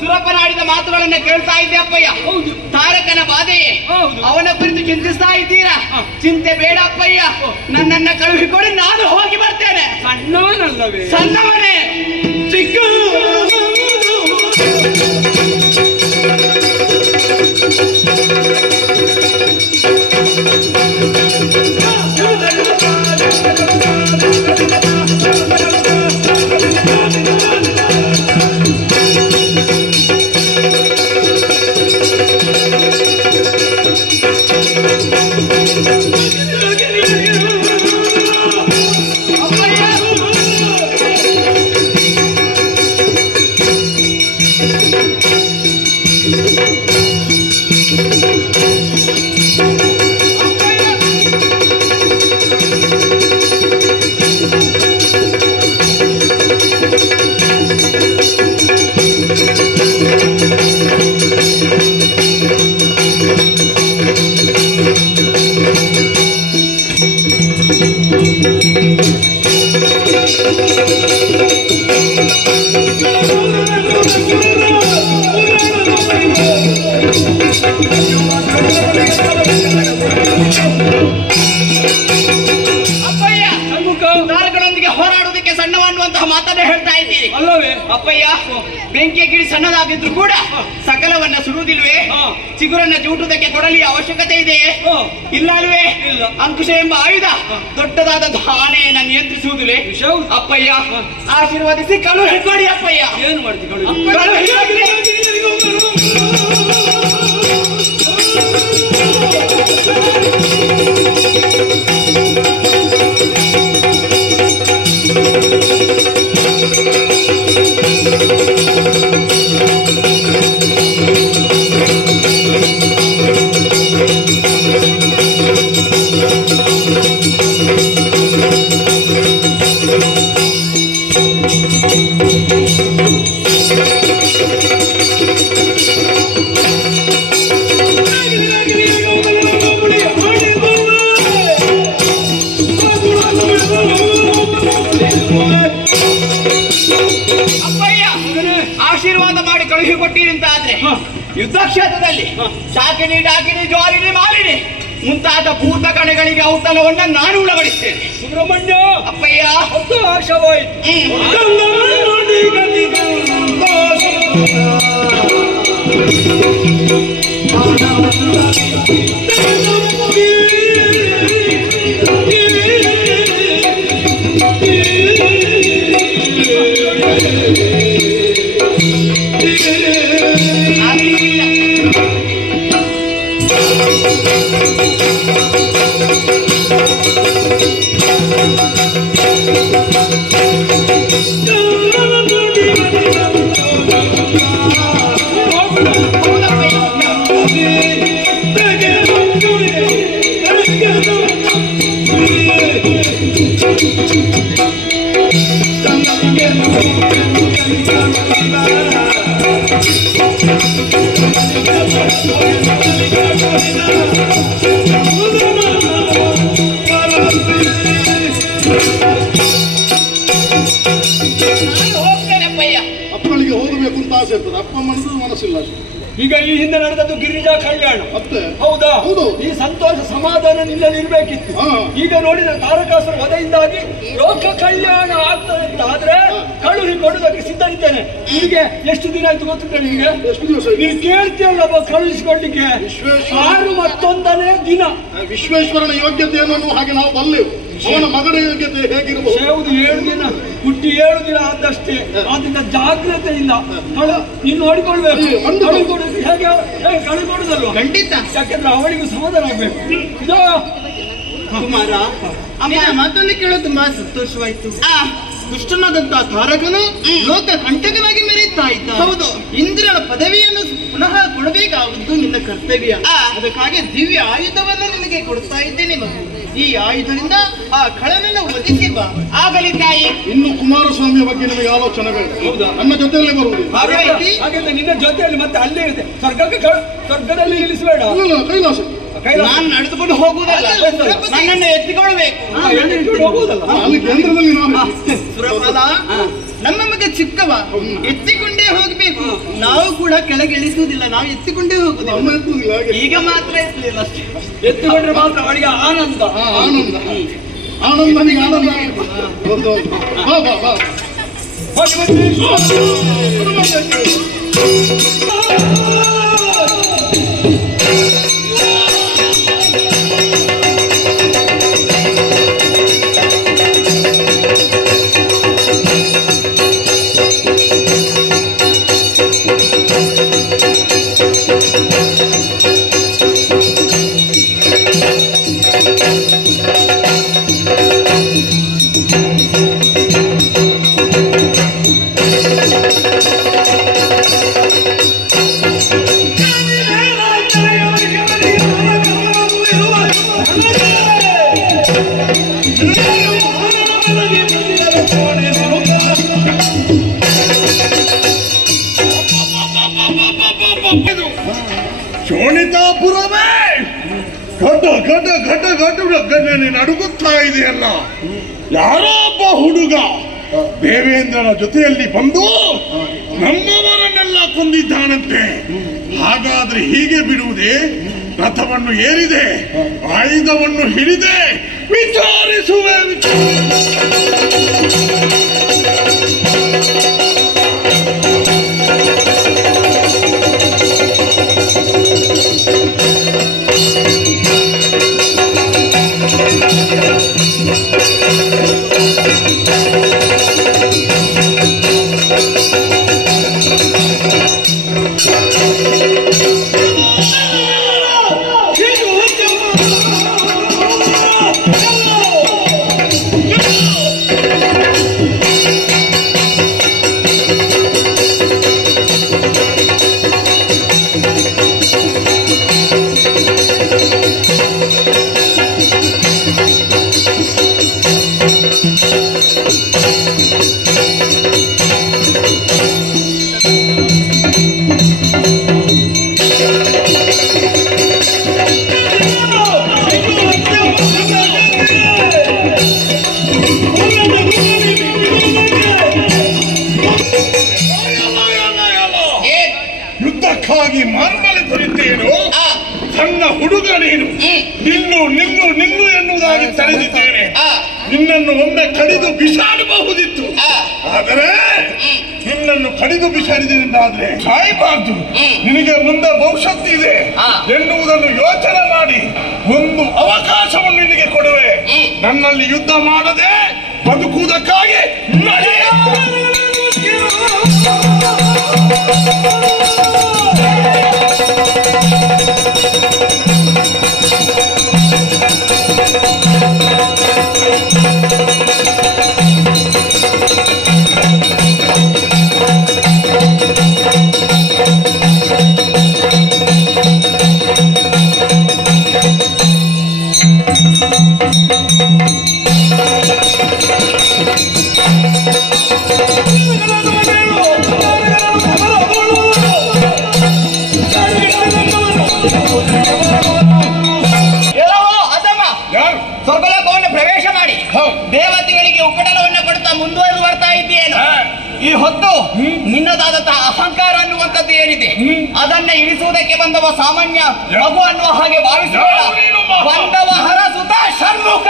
ಸುರಪನಾಡಿದ ಮಾತುಗಳನ್ನ ಕೇಳ್ತಾ ಇದ್ದೆ ಅಪ್ಪಯ್ಯ. ತಾರಕನ ಬಾಧೆಯೇ ಅವನ ಕುರಿತು ಚಿಂತಿಸ್ತಾ ಇದ್ದೀರಾ? ಚಿಂತೆ ಬೇಡ ಅಪ್ಪಯ್ಯ, ನನ್ನನ್ನ ಕಳುಹಿಕೊಡಿ, ನಾನು ಹೋಗಿ ಬರ್ತೇನೆ. ಸಣ್ಣವನಲ್ಲವೇ? ಸಣ್ಣವನೇ. ಚಿಕ್ಕ ಅಪ್ಪಯ್ಯ, ಬೆಂಕಿಯ ಗಿಡಿ ಸಣ್ಣದಾಗಿದ್ರು ಕೂಡ ಸಕಲವನ್ನ ಸುಡುವುದಿಲ್ವೇ? ಚಿಗುರನ್ನ ಜೂಟುವುದಕ್ಕೆ ಕೊಡಲಿಯ ಅವಶ್ಯಕತೆ ಇದೆಯೇ? ಇಲ್ಲ ಅಲ್ವೇ? ಅಂಕುಶ ಎಂಬ ಆಯುಧ ದೊಡ್ಡದಾದ ಆನೆಯನ್ನ ನಿಯಂತ್ರಿಸುವುದಿಲ್ವೇ? ಅಪ್ಪಯ್ಯ, ಆಶೀರ್ವದಿಸಿ ಕಳುಹಿ ಕೊಡಿ ಅಪ್ಪಯ್ಯ. ಏನು ಮಾಡ್ತೀವಿ? ಆಶೀರ್ವಾದ ಮಾಡಿ ಕಳುಹಿ ಕೊಟ್ಟಿರಂತಾದ್ರೆ ಯುದ್ಧ ಕ್ಷೇತ್ರದಲ್ಲಿ ಶಾಕಿನಿ, ಡಾಕಿನಿ, ಜ್ವಾಲಿನಿ, ಮಾಲಿನಿ ಮುಂತಾದ ಭೂತ ಕಣಗಳಿಗೆ ಔತಣವನ್ನ ನಾನು ಉಳವಡಿಸ್ತೇನೆ. ಸುಬ್ರಹ್ಮಣ್ಯ ಅಪ್ಪಯ್ಯ, ಈಗ ಈ ಹಿಂದೆ ನಡೆದದ್ದು ಗಿರಿಜಾ ಕಲ್ಯಾಣ. ಹೌದಾ? ಈ ಸಂತೋಷ ಸಮಾಧಾನ ನಿನ್ನಲ್ಲಿ ಇರ್ಬೇಕಿತ್ತು. ಈಗ ನೋಡಿದ್ರೆ ತಾರಕಾಸುರ ವಧೆಯಿಂದಾಗಿ ಲೋಕ ಕಲ್ಯಾಣ ಆಗ್ತದೆ ಅಂತ ಆದ್ರೆ ಕಳುಹಿ ಕೊಡುವುದಕ್ಕೆ ಸಿದ್ಧರಿದ್ದೇನೆ. ನಿಮಗೆ ಎಷ್ಟು ದಿನ ಆಯ್ತು ಗೊತ್ತಿದೆ ನಿಮಗೆ? ನೀವು ಕೇಳ್ತೀಯಲ್ಲ ಕಳುಹಿಸಿಕೊಳ್ಳಿಕ್ಕೆ 6 ಮತ್ತೊಂದನೇ ದಿನ. ವಿಶ್ವೇಶ್ವರನ ಯೋಗ್ಯತೆಯನ್ನು ಹಾಗೆ ನಾವು ಬಲ್ಲೆವು. ಅವನ ಮಗನ ಯೋಗ್ಯತೆ ಹೇಗಿರಬಹುದು? 7 ದಿನ ಹುಟ್ಟಿ 7 ದಿನ ಆದಷ್ಟೇ. ಆದ್ರಿಂದ ಜಾಗ್ರತೆಯಿಂದ ನೀನು ನೋಡಿಕೊಳ್ಬೇಕು. ಹೇಗೆ ಕಳಿಕೊಡುದಲ್ವ? ಖಂಡಿತ. ಯಾಕೆಂದ್ರೆ ಅವಳಿಗೂ ಸಮಾಧಾನ ಆಗ್ಬೇಕು. ಇದು ಕುಮಾರ, ಮಾತನ್ನು ಕೇಳೋದು ತುಂಬಾ ಸಂತೋಷವಾಯ್ತು. ದುಷ್ಟನಾದಂತಹ ತಾರಕನು ಲೋಕ ಕಂಟಕನಾಗಿ ಮೆರೆಯುತ್ತಾ ಇದ್ದ. ಹೌದು. ಇಂದ್ರನ ಪದವಿಯನ್ನು ಪುನಃ ಕೊಡಬೇಕಾಗುವುದು ನಿನ್ನ ಕರ್ತವ್ಯ. ಅದಕ್ಕಾಗಿ ದಿವ್ಯ ಆಯುಧವನ್ನು ನಿನಗೆ ಕೊಡ್ತಾ ಇದ್ದೇನೆ ಮಗು. ಈ ಆಯುಧದಿಂದ ಆ ಕಳನನ್ನು ವಧಿಸಿ ಬಾ. ಆಗಲಿ ತಾಯಿ. ಇನ್ನು ಕುಮಾರಸ್ವಾಮಿಯ ಬಗ್ಗೆ ನಿಮಗೆ ಆಲೋಚನೆ ಬೇಕು. ನನ್ನ ಜೊತೆಯಲ್ಲೇ ಬರುವುದು. ಹಾಗಾದ್ರೆ ನಿನ್ನ ಜೊತೆಯಲ್ಲಿ ಮತ್ತೆ ಅಲ್ಲೇ ಇದೆ. ಸ್ವರ್ಗದಲ್ಲಿ ನಿಲ್ಲಿಸಬೇಡ. ಕೈಲಾಸ ನಾನು ನಡೆದುಕೊಂಡು ಹೋಗುವುದಲ್ಲ, ನನ್ನನ್ನು ಎತ್ತಿಕೊಳ್ಬೇಕು. ಹೋಗುವುದಲ್ಲ. ಅಲ್ಲಿ ಕೇಂದ್ರದಲ್ಲಿ ನಾವು ಸುರಪಾಲ, ನಮ್ಮ ಮಗ ಚಿಕ್ಕವ, ಎತ್ತಿಕೊಂಡೇ ಹೋಗ್ಬೇಕು. ನಾವು ಕೂಡ ಕೆಳಗೆ ಇಳಿಸುವುದಿಲ್ಲ, ನಾವು ಎತ್ತಿಕೊಂಡೇ ಹೋಗುದಿಲ್ಲ. ಈಗ ಮಾತ್ರ ಎತ್ತಲಿಲ್ಲ ಅಷ್ಟೇ. ಎತ್ತಿಕೊಂಡ್ರೆ ಮಾತ್ರ ಅವಳಿಗೆ ಆನಂದ. ಆನಂದ ಆನಂದನಿಗೆ ಆನಂದ. ಹೌದು. ಬಾ ಬಾ ಬಾ. ಶೋಣಿತಾಪುರವೇ ಘಟ ಘಟ ಘಟ ಘಟ ನಡುಗುತ್ತಾ ಇದೆಯಲ್ಲ. ಯಾರೋ ಒಬ್ಬ ಹುಡುಗ ದೇವೇಂದ್ರನ ಜೊತೆಯಲ್ಲಿ ಬಂದು ನಮ್ಮವರನ್ನೆಲ್ಲ ಕೊಂದಿದ್ದಾನಂತೆ. ಹಾಗಾದ್ರೆ ಹೀಗೆ ಬಿಡುವುದೇ? ರಥವನ್ನು ಏರಿದೆ, ಆಯುಧವನ್ನು ಹಿಡಿದೆ, ವಿಚಾರಿಸುವೆ. ಮಾರ್ಮಲೆ ದೊರೆತೇನು? ಸಣ್ಣ ಹುಡುಗ ನೀನು, ನಿಲ್ಲು ನಿಲ್ಲು ನಿಲ್ಲು ಎನ್ನುವುದಾಗಿ ತಡೆದಿದ್ದೇನೆ. ನಿನ್ನನ್ನು ಒಮ್ಮೆ ಕಡಿದು ಬಿಸಾಡಬಹುದಿತ್ತು. ಆದರೆ ನಿನ್ನನ್ನು ಕಡಿದು ಬಿಸಾಡಿದ್ರಿಂದಾದ್ರೆ ಸಾಯಬಾರ್ದು. ನಿನಗೆ ಮುಂದೆ ಭವಿಷ್ಯತ್ತು ಇದೆ ಎನ್ನುವುದನ್ನು ಯೋಚನೆ ಮಾಡಿ ಒಂದು ಅವಕಾಶವನ್ನು ನಿನಗೆ ಕೊಡುವೆ. ನನ್ನಲ್ಲಿ ಯುದ್ಧ ಮಾಡದೆ ಬದುಕುವುದಕ್ಕಾಗಿ ಸ್ವರ್ಗಲೋಕವನ್ನು ಪ್ರವೇಶ ಮಾಡಿ ದೇವತೆಗಳಿಗೆ ಉಪಟಳವನ್ನು ಕೊಡ್ತಾ ಮುಂದುವರೆದು ಬರ್ತಾ ಇದ್ದೀಯೇನು? ಈ ಹೊತ್ತು ನಿನ್ನದಾದಂತಹ ಅಹಂಕಾರ ಅನ್ನುವಂಥದ್ದು ಏನಿದೆ ಇದೆ. ಅದನ್ನ ಇಳಿಸುವುದಕ್ಕೆ ಬಂದವ ಸಾಮಾನ್ಯ ಮಗು ಅನ್ನುವ ಹಾಗೆ ಭಾವಿಸಬೇಡ. ಬಂದವ ಹರಸುತ ಷಣ್ಮುಖ.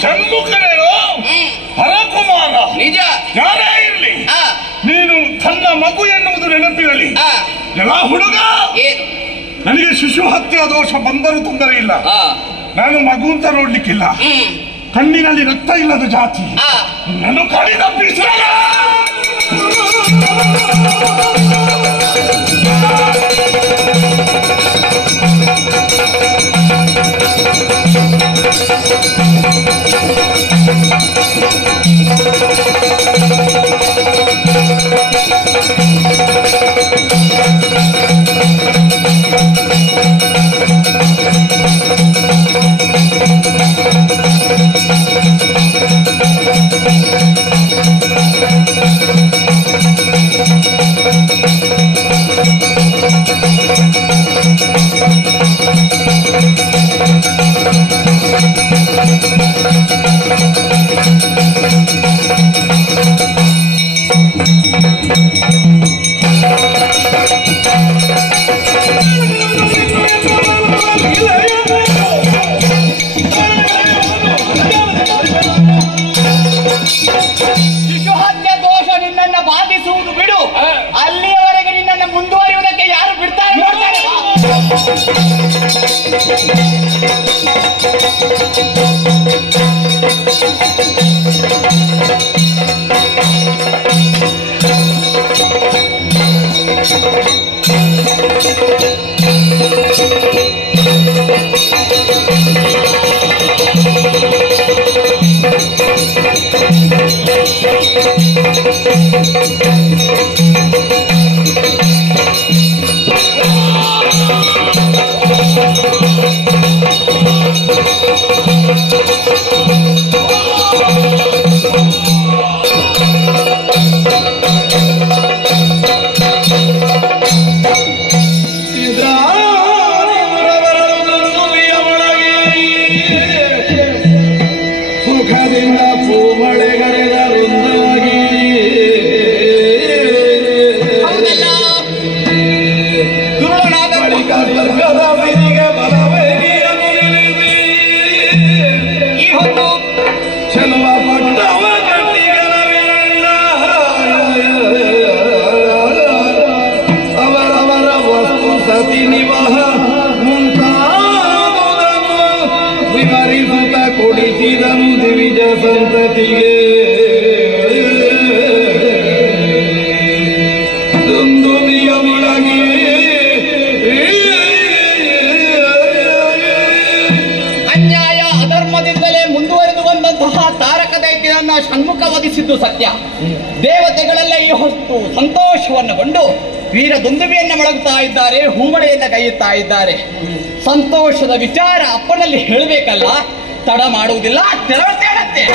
ಷಣ್ಮುಖನೇನು ಹರಕುಮಾರ ನಿಜ. ಯಾರೇ ಇರ್ಲಿ, ನೀನು ತನ್ನ ಮಗು ಎನ್ನುವುದು ನೆನಪಿರಲಿ. ಎಲ್ಲ ಹುಡುಗ, ನನಗೆ ಶಿಶು ಹತ್ಯೆ ದೋಷ ಬಂದರೂ ತೊಂದರೆ ಇಲ್ಲ. ನಾನು ಮಗು ಅಂತ ನೋಡ್ಲಿಕ್ಕಿಲ್ಲ. ಕಣ್ಣಿನಲ್ಲಿ ರಕ್ತ ಇಲ್ಲದ ಜಾತಿ. ನಾನು ಕಡಿದ ಬಿಸಿಲ. ಷಣ್ಮುಖ ವಧಿಸಿದ್ದು ಸತ್ಯ. ದೇವತೆಗಳೆಲ್ಲ ಈ ಹೊತ್ತು ಸಂತೋಷವನ್ನುಗೊಂಡು ವೀರ ದುಂದುಬಿಯನ್ನ ಮೊಳಗುತ್ತಾ ಇದ್ದಾರೆ, ಹೂಮಳೆಯನ್ನ ಕೈಯುತ್ತಾ ಇದ್ದಾರೆ. ಸಂತೋಷದ ವಿಚಾರ ಅಪ್ಪನಲ್ಲಿ ಹೇಳಬೇಕಲ್ಲ, ತಡ ಮಾಡುವುದಿಲ್ಲ, ತೆರಳುತ್ತೇನಂತೆ.